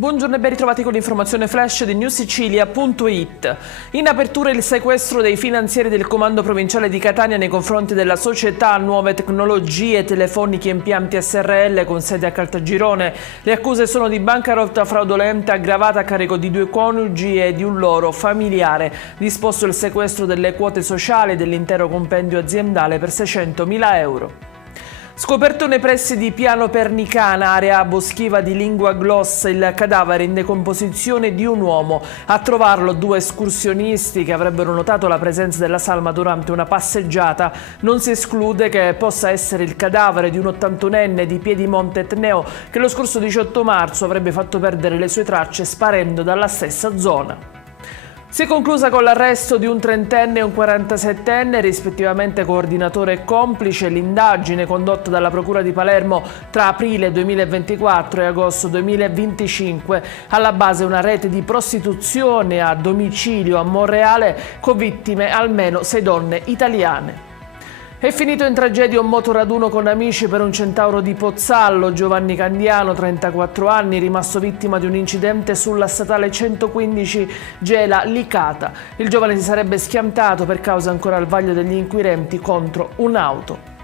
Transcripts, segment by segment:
Buongiorno e ben ritrovati con l'informazione flash di newsicilia.it. In apertura il sequestro dei finanzieri del Comando Provinciale di Catania nei confronti della società Nuove Tecnologie Telefoniche Impianti SRL con sede a Caltagirone. Le accuse sono di bancarotta fraudolenta aggravata a carico di 2 coniugi e di un loro familiare. Disposto il sequestro delle quote sociali dell'intero compendio aziendale per 600.000 euro. Scoperto nei pressi di Piano Pernicana, area boschiva di Lingua Glossa, il cadavere in decomposizione di un uomo. A trovarlo 2 escursionisti che avrebbero notato la presenza della salma durante una passeggiata. Non si esclude che possa essere il cadavere di un 81enne di Piedimonte Etneo che lo scorso 18 marzo avrebbe fatto perdere le sue tracce sparendo dalla stessa zona. Si è conclusa con l'arresto di un 30enne e un 47enne, rispettivamente coordinatore e complice, l'indagine condotta dalla Procura di Palermo tra aprile 2024 e agosto 2025. Alla base una rete di prostituzione a domicilio a Monreale con vittime almeno 6 donne italiane. È finito in tragedia un motoraduno con amici per un centauro di Pozzallo. Giovanni Candiano, 34 anni, rimasto vittima di un incidente sulla statale 115 Gela-Licata. Il giovane si sarebbe schiantato per causa ancora al vaglio degli inquirenti contro un'auto.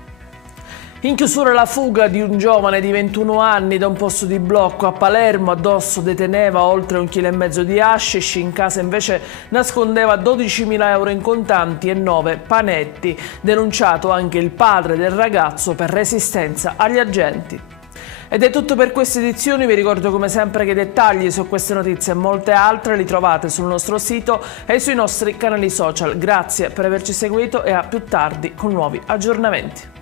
In chiusura la fuga di un giovane di 21 anni da un posto di blocco a Palermo. Addosso deteneva oltre 1,5 kg di hashish, in casa invece nascondeva 12.000 euro in contanti e 9 panetti. Denunciato anche il padre del ragazzo per resistenza agli agenti. Ed è tutto per queste edizioni, vi ricordo come sempre che i dettagli su queste notizie e molte altre li trovate sul nostro sito e sui nostri canali social. Grazie per averci seguito e a più tardi con nuovi aggiornamenti.